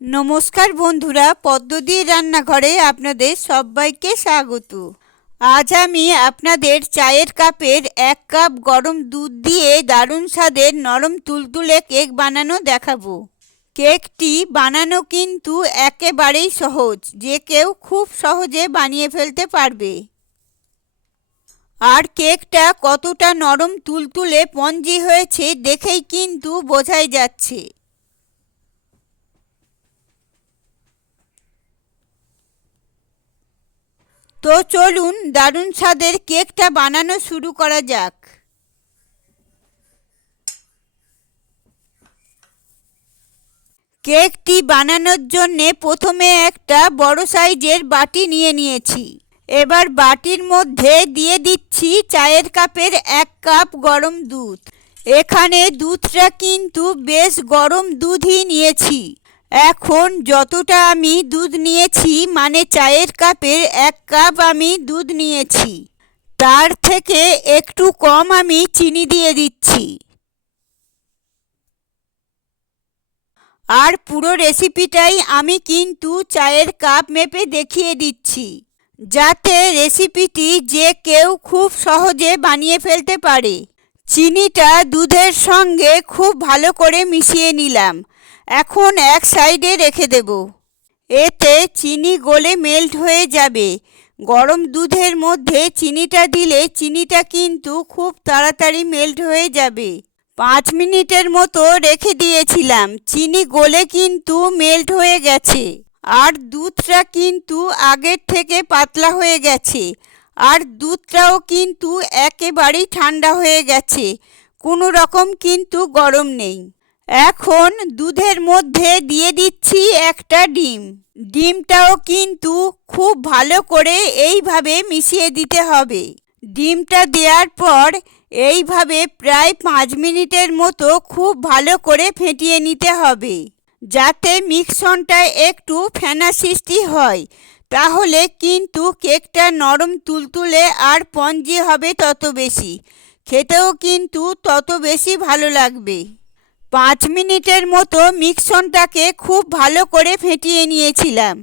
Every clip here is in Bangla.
নমস্কার বন্ধুরা, পদ্মদির রান্নাঘরে আপনাদের সবাইকে স্বাগত। আজ আমি আপনাদের চায়ের কাপের 1 কাপ গরম দুধ দিয়ে দারুণ স্বাদের নরম তুলতুলে কেক বানানো দেখাবো। কেকটি বানানো কিন্তু একেবারেই সহজ, যে কেউ খুব সহজে বানিয়ে ফেলতে পারবে। আর কেকটা কতটা নরম তুলতুলে স্পঞ্জি হয়েছে দেখেই কিন্তু বোঝাই যাচ্ছে। তো চলুন দারুণ স্বাদের কেকটা বানানো শুরু করা যাক। কেকটি বানানোর জন্য প্রথমে একটা বড় সাইজের বাটি নিয়েছি। এবার বাটির মধ্যে দিয়ে দিচ্ছি চায়ের কাপের 1 কাপ গরম দুধ। এখানে দুধটা কিন্তু বেশ গরম দুধই নিয়েছি। এখন যতটা আমি দুধ নিয়েছি, মানে চায়ের কাপের 1 কাপ আমি দুধ নিয়েছি, তার থেকে একটু কম আমি চিনি দিয়ে দিচ্ছি। আর পুরো রেসিপিটাই আমি কিন্তু চায়ের কাপ মেপে দেখিয়ে দিচ্ছি, যাতে রেসিপিটি যে কেউ খুব সহজে বানিয়ে ফেলতে পারে। চিনিটা দুধের সঙ্গে খুব ভালো করে মিশিয়ে নিলাম। এখন এক সাইডে রেখে দেব। এতে চিনি গলে মেল্ট হয়ে যাবে। গরম দুধের মধ্যে চিনিটা দিলে চিনিটা কিন্তু খুব তাড়াতাড়ি মেল্ট হয়ে যাবে। 5 মিনিটের মতো রেখে দিয়েছিলাম। চিনি গলে কিন্তু মেল্ট হয়ে গেছে। আর দুধটা কিন্তু আগের থেকে পাতলা হয়ে গেছে। আর দুধটাও কিন্তু একেবারেই ঠান্ডা হয়ে গেছে, কোনো রকম কিন্তু গরম নেই। এখন দুধের মধ্যে দিয়ে দিচ্ছি একটা ডিম। ডিমটাও কিন্তু খুব ভালো করে এইভাবে মিশিয়ে দিতে হবে। ডিমটা দেওয়ার পর এইভাবে প্রায় 5 মিনিটের মতো খুব ভালো করে ফেটিয়ে নিতে হবে, যাতে মিশ্রণটা একটু ফেনা সৃষ্টি হয়। তাহলে কিন্তু কেকটা নরম তুলতুলে আর স্পঞ্জি হবে তত বেশি, খেতেও কিন্তু তত বেশি ভালো লাগবে। 5 মিনিটের মতো মিশ্রণটাকে খুব ভালো করে ফেটিয়ে নিয়েছিলাম।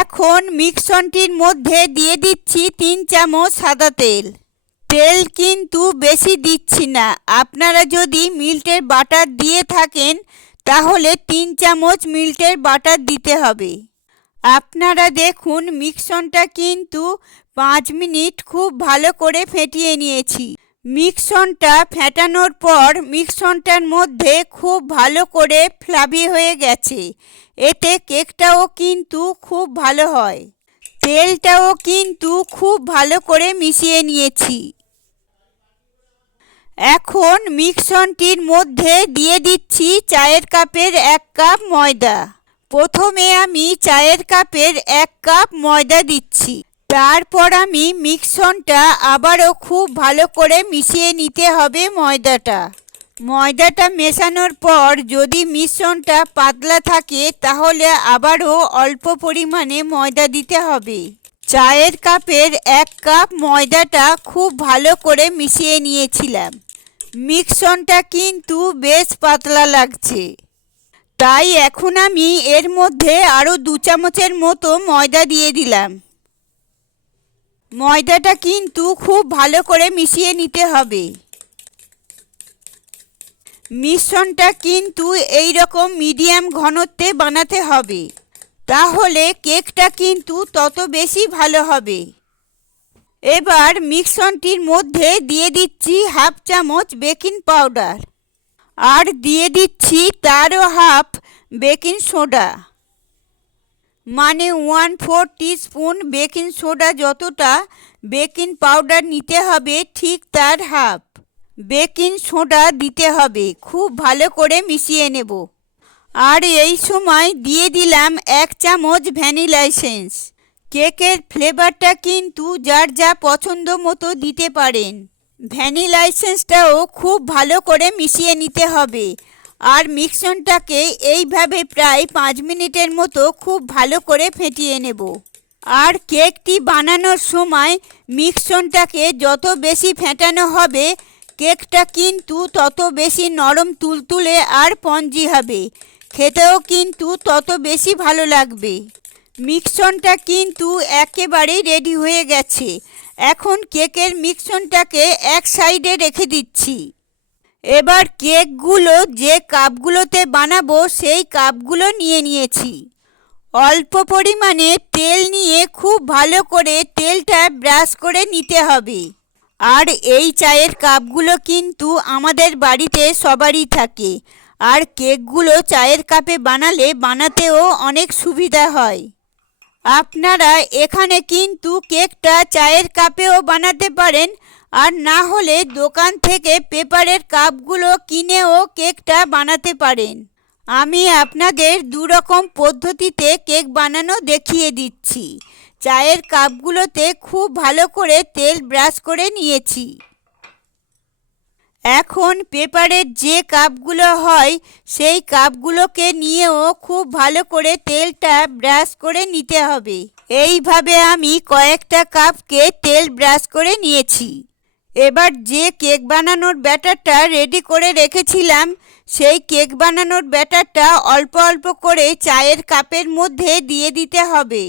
এখন মিশ্রণটির মধ্যে দিয়ে দিচ্ছি 3 চামচ সাদা তেল। তেল কিন্তু বেশি দিচ্ছি না। আপনারা যদি মিল্টের বাটার দিয়ে থাকেন তাহলে 3 চামচ মিল্টের বাটার দিতে হবে। আপনারা দেখুন, মিশ্রণটা কিন্তু 5 মিনিট খুব ভালো করে ফেটিয়ে নিয়েছি। মিশ্রণটা ফেটানোর পর মিশ্রণটার মধ্যে খুব ভালো করে ফ্লাফি হয়ে গেছে। এতে কেকটাও কিন্তু খুব ভালো হয়। তেলটাও কিন্তু খুব ভালো করে মিশিয়ে নিয়েছি। এখন মিশ্রণটির মধ্যে দিয়ে দিচ্ছি চায়ের কাপের 1 কাপ ময়দা। প্রথমে আমি চায়ের কাপের 1 কাপ ময়দা দিচ্ছি। তারপর আমি মিশ্রণটা আবারও খুব ভালো করে মিশিয়ে নিতে হবে ময়দাটা মেশানোর পর যদি মিশ্রণটা পাতলা থাকে তাহলে আবারও অল্প পরিমাণে ময়দা দিতে হবে। চায়ের কাপের 1 কাপ ময়দাটা খুব ভালো করে মিশিয়ে নিয়েছিলাম। মিশ্রণটা কিন্তু বেশ পাতলা লাগছে, তাই এখন আমি এর মধ্যে আরও 2 চামচের মতো ময়দা দিয়ে দিলাম। ময়দাটা কিন্তু খুব ভালো করে মিশিয়ে নিতে হবে। মিশ্রণটা কিন্তু এই রকম মিডিয়াম ঘনত্বে বানাতে হবে, তাহলে কেকটা কিন্তু তত বেশি ভালো হবে। এবার মিশ্রণটির মধ্যে দিয়ে দিচ্ছি 1/2 চামচ বেকিং পাউডার। আর দিয়ে দিচ্ছি তারও হাফ বেকিং সোডা, মানে 1/4 টিস্পুন বেকিং সোডা যতটা বেকিং পাউডার নিতে হবে ঠিক তার হাফ বেকিং সোডা দিতে হবে। খুব ভালো করে মিশিয়ে নেব। আর এই সময় দিয়ে দিলাম 1 চামচ ভ্যানিলা এসেন্স। কেকের ফ্লেভারটা কিন্তু যার যা পছন্দ মতো দিতে পারেন। ভ্যানিলা এসেন্সটাও খুব ভালো করে মিশিয়ে নিতে হবে। আর মিশ্রণটাকে এইভাবে প্রায় 5 মিনিটের মতো খুব ভালো করে ফেটিয়ে নেব। আর কেকটি বানানোর সময় মিশ্রণটাকে যত বেশি ফেটানো হবে কেকটা কিন্তু তত বেশি নরম তুলতুলে আর স্পঞ্জি হবে। খেতেও কিন্তু তত বেশি ভালো লাগবে। মিক্সনটা কিন্তু একেবারেই রেডি হয়ে গেছে। এখন কেকের মিক্সনটাকে এক সাইডে রেখে দিচ্ছি। এবার কেকগুলো যে কাপগুলোতে বানাবো সেই কাপগুলো নিয়ে নিয়েছি। অল্প পরিমাণে তেল নিয়ে খুব ভালো করে তেলটা ব্রাশ করে নিতে হবে। আর এই চায়ের কাপগুলো কিন্তু আমাদের বাড়িতে সবারই থাকে। আর কেকগুলো চায়ের কাপে বানাতেও অনেক সুবিধা হয়। আপনারা এখানে কিন্তু কেকটা চায়ের কাপেও বানাতে পারেন, আর না হলে দোকান থেকে পেপারের কাপগুলো কিনেও কেকটা বানাতে পারেন। আমি আপনাদের দুরকম পদ্ধতিতে কেক বানানো দেখিয়ে দিচ্ছি। চায়ের কাপগুলোতে খুব ভালো করে তেল ব্রাশ করে নিয়েছি। এখন পেপারের যে কাপগুলো হয় সেই কাপগুলোকে নিয়েও খুব ভালো করে তেলটা ব্রাশ করে নিতে হবে। এইভাবে আমি কয়েকটা কাপকে তেল ব্রাশ করে নিয়েছি। এবার যে কেক বানানোর ব্যাটারটা রেডি করে রেখেছিলাম সেই কেক বানানোর ব্যাটারটা অল্প অল্প করে চায়ের কাপের মধ্যে দিয়ে দিতে হবে।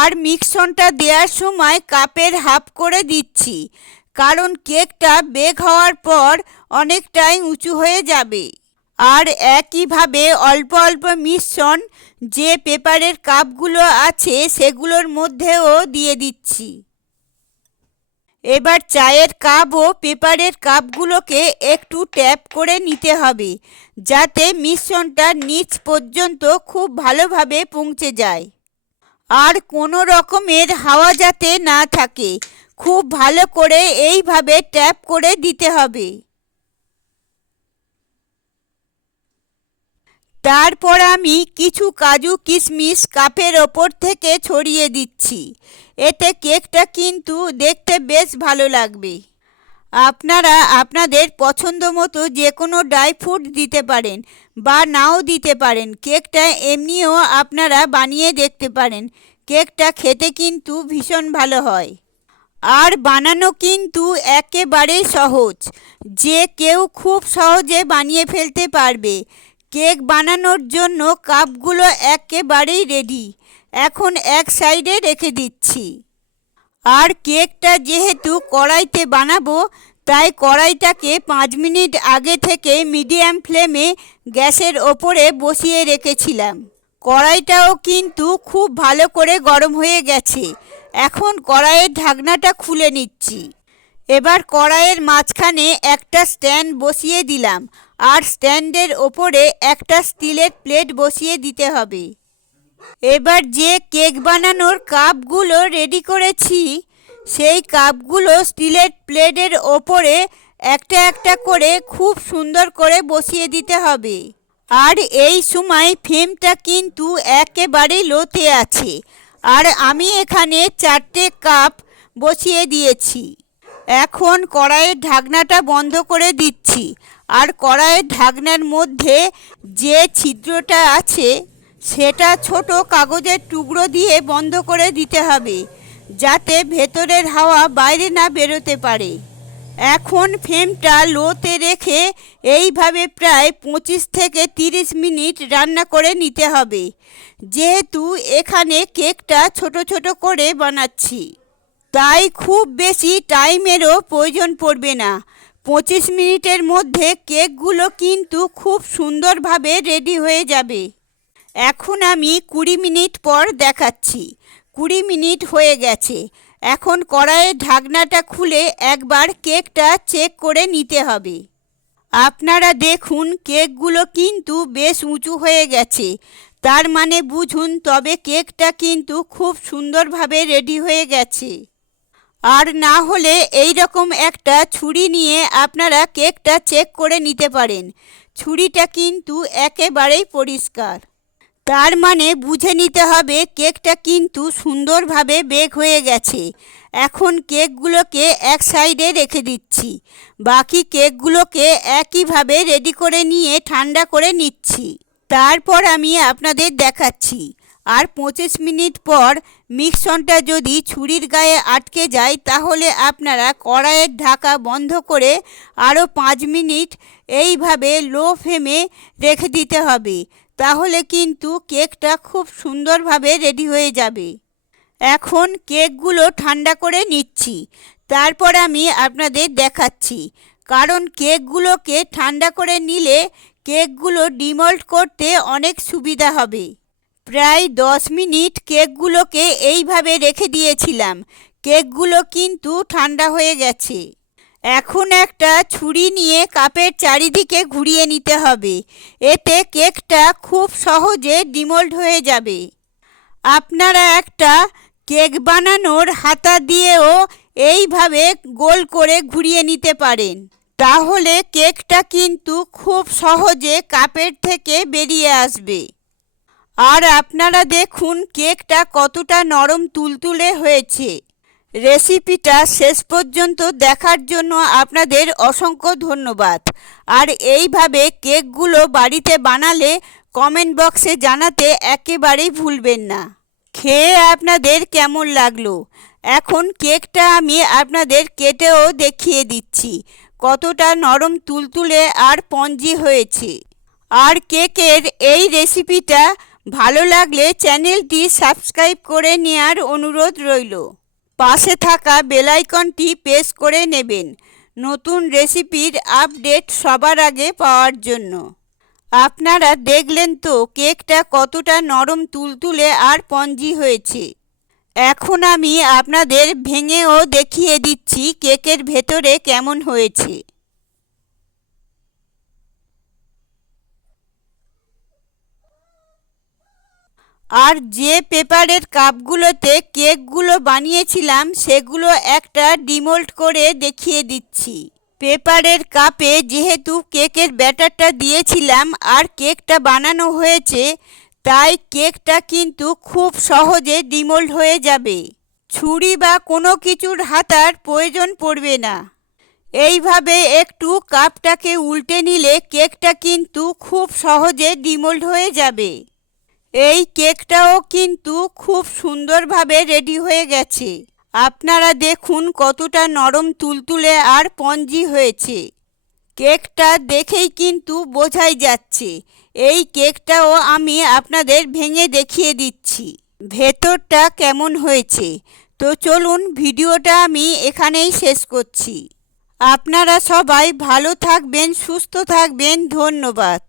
আর মিক্সনটা দেওয়ার সময় কাপের হাফ করে দিচ্ছি, কারণ কেকটা বেক হওয়ার পর অনেকটাই উঁচু হয়ে যাবে। আর একইভাবে অল্প অল্প মিশ্রণ যে পেপারের কাপগুলো আছে সেগুলোর মধ্যেও দিয়ে দিচ্ছি। এবার চায়ের কাপ ও পেপারের কাপগুলোকে একটু ট্যাপ করে নিতে হবে, যাতে মিশ্রণটা নিচ পর্যন্ত খুব ভালোভাবে পৌঁছে যায়। আর কোনো রকমের হাওয়া যাতে না থাকে, খুব ভালো করে এইভাবে ট্যাপ করে দিতে হবে। তারপর আমি কিছু কাজু কিশমিশ কাপের ওপর থেকে ছড়িয়ে দিচ্ছি। এতে কেকটা কিন্তু দেখতে বেশ ভালো লাগবে। আপনারা আপনাদের পছন্দ মতো যে কোনো ড্রাই ফ্রুট দিতে পারেন বা নাও দিতে পারেন। কেকটা এমনিও আপনারা বানিয়ে দেখতে পারেন। কেকটা খেতে কিন্তু ভীষণ ভালো হয়। আর বানানো কিন্তু একেবারেই সহজ, যে কেউ খুব সহজে বানিয়ে ফেলতে পারবে। কেক বানানোর জন্য কাপগুলো একেবারেই রেডি। এখন এক সাইডে রেখে দিচ্ছি। আর কেকটা যেহেতু কড়াইতে বানাবো, তাই কড়াইটাকে 5 মিনিট আগে থেকে মিডিয়াম ফ্লেমে গ্যাসের ওপরে বসিয়ে রেখেছিলাম। কড়াইটাও কিন্তু খুব ভালো করে গরম হয়ে গেছে। এখন কড়াইয়ের ঢাকনাটা খুলে নিচ্ছি। এবার কড়াইয়ের মাঝখানে একটা স্ট্যান্ড বসিয়ে দিলাম, আর স্ট্যান্ডের ওপরে একটা স্টিলের প্লেট বসিয়ে দিতে হবে। এবার যে কেক বানানোর কাপগুলো রেডি করেছি সেই কাপগুলো স্টিলের প্লেটের ওপরে একটা একটা করে খুব সুন্দর করে বসিয়ে দিতে হবে। আর এই সময় ফ্লেমটা কিন্তু একেবারেই লোতে আছে। আর আমি এখানে 4টে কাপ বসিয়ে দিয়েছি। এখন কড়াইয়ের ঢাকনাটা বন্ধ করে দিচ্ছি। আর কড়াইয়ের ঢাকনার মধ্যে যে ছিদ্রটা আছে সেটা ছোট কাগজের টুকরো দিয়ে বন্ধ করে দিতে হবে, যাতে ভেতরের হাওয়া বাইরে না বেরোতে পারে। এখন ফ্লেমটা লোতে রেখে এইভাবে প্রায় 25 থেকে 30 মিনিট রান্না করে নিতে হবে, যেহেতু এখানে কেকটা ছোট ছোট করে বানাচ্ছি। তাই খুব বেশি টাইমেরও প্রয়োজন পড়বে না। 25 মিনিটের মধ্যে কেকগুলো কিন্তু খুব সুন্দরভাবে রেডি হয়ে যাবে। এখন আমি 20 মিনিট পর দেখাচ্ছি। 20 মিনিট হয়ে গেছে। এখন কড়াইয়ের ঢাকনাটা খুলে একবার কেকটা চেক করে নিতে হবে। আপনারা দেখুন কেকগুলো কিন্তু বেশ উঁচু হয়ে গেছে, তার মানে বুঝুন তবে কেকটা কিন্তু খুব সুন্দরভাবে রেডি হয়ে গেছে। আর না হলে এই রকম একটা ছুরি নিয়ে আপনারা কেকটা চেক করে নিতে পারেন। ছুরিটা কিন্তু একেবারেই পরিষ্কার, তার মানে বুঝে নিতে হবে কেকটা কিন্তু সুন্দরভাবে বেক হয়ে গেছে। এখন কেকগুলোকে এক সাইডে রেখে দিচ্ছি। বাকি কেকগুলোকে একইভাবে রেডি করে নিয়ে ঠান্ডা করে নিচ্ছি। তারপর আমি আপনাদের দেখাচ্ছি। আর 25 মিনিট পর মিশ্রণটা যদি ছুরির গায়ে আটকে যায় তাহলে আপনারা কড়াইয়ের ঢাকা বন্ধ করে আরও 5 মিনিট এইভাবে লো ফ্লেমে রেখে দিতে হবে। তাহলে কিন্তু কেকটা খুব সুন্দরভাবে রেডি হয়ে যাবে। এখন কেকগুলো ঠান্ডা করে নিচ্ছি, তারপর আমি আপনাদের দেখাচ্ছি। কারণ কেকগুলোকে ঠান্ডা করে নিলে কেকগুলো ডিমল্ট করতে অনেক সুবিধা হবে। প্রায় 10 মিনিট কেকগুলোকে এইভাবে রেখে দিয়েছিলাম। কেকগুলো কিন্তু ঠান্ডা হয়ে গেছে। এখন একটা ছুরি নিয়ে কাপের চারিদিকে ঘুরিয়ে নিতে হবে, এতে কেকটা খুব সহজে ডিমল্ট হয়ে যাবে। আপনারা একটা কেক বানানোর হাতা দিয়েও এইভাবে গোল করে ঘুরিয়ে নিতে পারেন, তাহলে কেকটা কিন্তু খুব সহজে কাপের থেকে বেরিয়ে আসবে। আর আপনারা দেখুন কেকটা কতটা নরম তুলতুলে হয়েছে। রেসিপিটা শেষ পর্যন্ত দেখার জন্য আপনাদের অসংখ্য ধন্যবাদ। আর এইভাবে কেকগুলো বাড়িতে বানালে কমেন্ট বক্সে জানাতে একেবারেই ভুলবেন না। খেয়ে আপনাদের কেমন লাগলো। এখন কেকটা আমি আপনাদের কেটেও দেখিয়ে দিচ্ছি কতটা নরম তুলতুলে আর স্পঞ্জি হয়েছে। আর কেকের এই রেসিপিটা ভালো লাগলে চ্যানেলটি সাবস্ক্রাইব করে নেওয়ার অনুরোধ রইল। পাশে থাকা বেল আইকনটি প্রেস করে নেবেন নতুন রেসিপির আপডেট সবার আগে পাওয়ার জন্য। আপনারা দেখলেন তো কেকটা কতটা নরম তুলতুলে আর স্পঞ্জি হয়েছে। এখন আমি আপনাদের ভেঙেও দেখিয়ে দিচ্ছি কেকের ভেতরে কেমন হয়েছে। আর যে পেপারের কাপগুলোতে কেকগুলো বানিয়েছিলাম সেগুলো একটা ডিমোল্ড করে দেখিয়ে দিচ্ছি। পেপারের কাপে যেহেতু কেকের ব্যাটারটা দিয়েছিলাম আর কেকটা বানানো হয়েছে, তাই কেকটা কিন্তু খুব সহজে ডিমোল্ড হয়ে যাবে। ছুরি বা কোনো কিছুর হাতার প্রয়োজন পড়বে না। এইভাবে একটু কাপটাকে উল্টে নিলে কেকটা কিন্তু খুব সহজে ডিমোল্ড হয়ে যাবে। এই কেকটাও কিন্তু খুব সুন্দরভাবে রেডি হয়ে গেছে। আপনারা দেখুন কতটা নরম তুলতুলে আর স্পঞ্জি হয়েছে। কেকটা দেখেই কিন্তু বোঝাই যাচ্ছে। এই কেকটাও আমি আপনাদের ভেঙে দেখিয়ে দিচ্ছি ভেতরটা কেমন হয়েছে। তো চলুন ভিডিওটা আমি এখানেই শেষ করছি। আপনারা সবাই ভালো থাকবেন, সুস্থ থাকবেন। ধন্যবাদ।